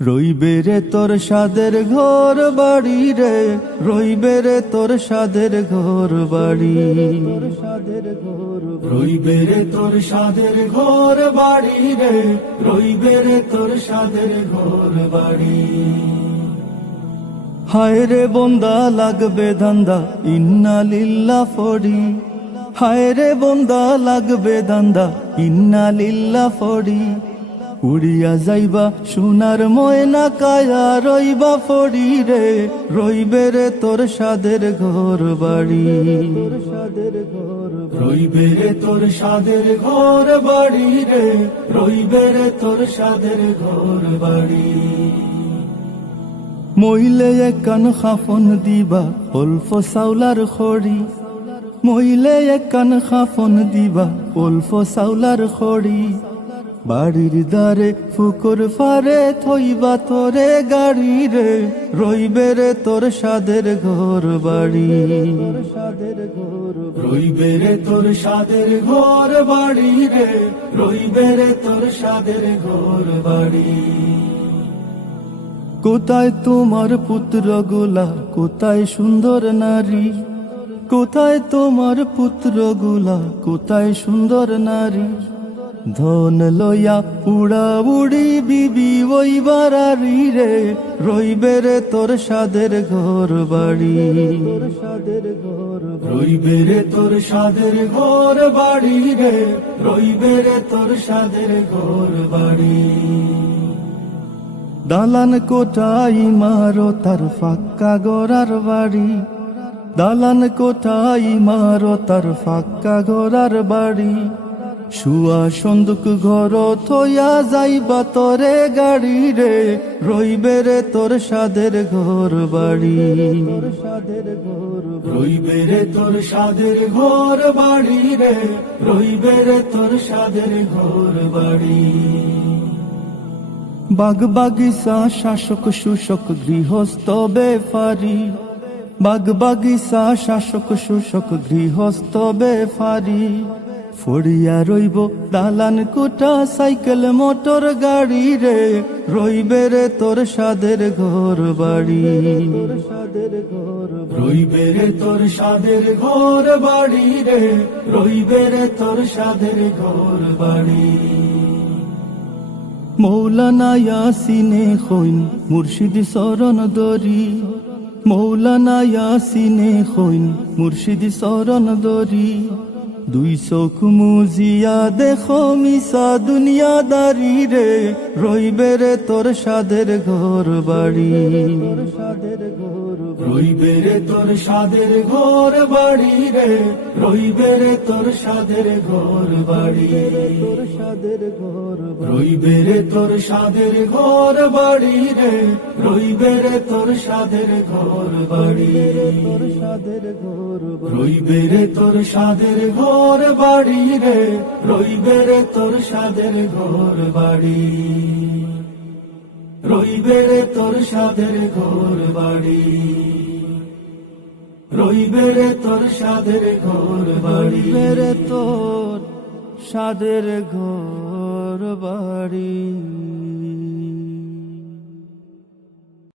রইবে রে তোর সাদের ঘর বাড়ি রে, রইবে রে তোর সাদের ঘর বাড়ি, রইবে রে তোর সাদের ঘর বাড়ি রে, রইবে রে তোর সাদের ঘর বাড়ি। হায় রে বন্দা লাগবে ধান্দা ইন্না লিল্লাহ ফড়ি, হায় রে বন্দা লাগবে ধান্দা ইন্না লিল্লাহ ফড়ি। উড়িয়া যাইবা সোনার ময়না কায়া রইবা ফড়ি রে, রইবে রে তোর সাদের ঘর বাড়ি, রইবে রে তোর সাদের ঘর বাড়ি রে, রইবে রে তোর সাদের ঘর বাড়ি। মইলে কান খাফন দিবা অল্প চাউলার খড়ি, মইলে কান খাফন দিবা অল্প চাউলার খড়ি। বাড়ির দ্বারে ফুকুর ফারে থইবা তোরে গাড়ি রে, রইবে রে তোর সাদের ঘর বাড়ি, রইবে রে তোর সাদের ঘর বাড়ি রে, রইবে রে তোর সাদের ঘর বাড়ি। কোথায় তোমার পুত্রগুলা, কোথায় সুন্দর নারী, কোথায় তোমার পুত্রগুলা, কোথায় সুন্দর নারী। ধন লইয়া উড়া উড়ি বিবি ওই বাড়ি রে, রইবে রে তোর সাদের ঘর বাড়ি, রইবে রে তোর সাদের ঘর বাড়ি রে, রইবে রে তোর সাদের ঘর বাড়ি। দালান কোঠাই মারো তার ফাক্কা গড়ার বাড়ি, দালান কোঠাই মারো তার ফাক্কা গড়ার বাড়ি। শুয়া সন্দুক ঘর থইয়া যাইবা তোরে গাড়ি রে, রইবে রে তোর সাদের ঘর বাড়ি, রইবে রে তোর সাদের ঘর বাড়ি রে, রইবে রে তোর সাদের ঘর বাড়ি। বাগ বাগিচা শাসক শোষক গৃহস্থ বেফারি, বাগ বাগিচা শাসক শোষক গৃহস্থ বেফারি। ফড়িয়া রইব দালান কোঠা সাইকেল মোটর গাড়ি রে, রইবে রে তোর সাদের ঘর বাড়ি, রইবে রে তোর সাদের ঘর বাড়ি রে, রইবে রে তোর সাদের ঘর বাড়ি। মৌলানা ইয়াসিনে খৈন মুর্শিদ শরণ দরি, মৌলানা ইয়াসিনে খৈন মুর্শিদ শরণ দরি। দুই চোখ মুজিয়া দেখো মিশা দুনিয়াদারি রে, রইবে রে তোর সাদের ঘর বাড়ি, রইবে রে তোর সাদের ঘর বাড়ি রে, রইবে রে তোর সাদের ঘর বাড়ি, রইবে রে তোর সাদের ঘর বাড়ি রে, রইবে রে তোর সাদের ঘর বাড়ি, রইবে রে তোর সাদের ঘর বাড়ি রে, রইবে রে তোর সাদের ঘর বাড়ি, রইবে রে তোর সাদের ঘর বাড়ি, রইবে রে তোর সাদের ঘর বাড়ি, রে তোর সাদের ঘর বাড়ি।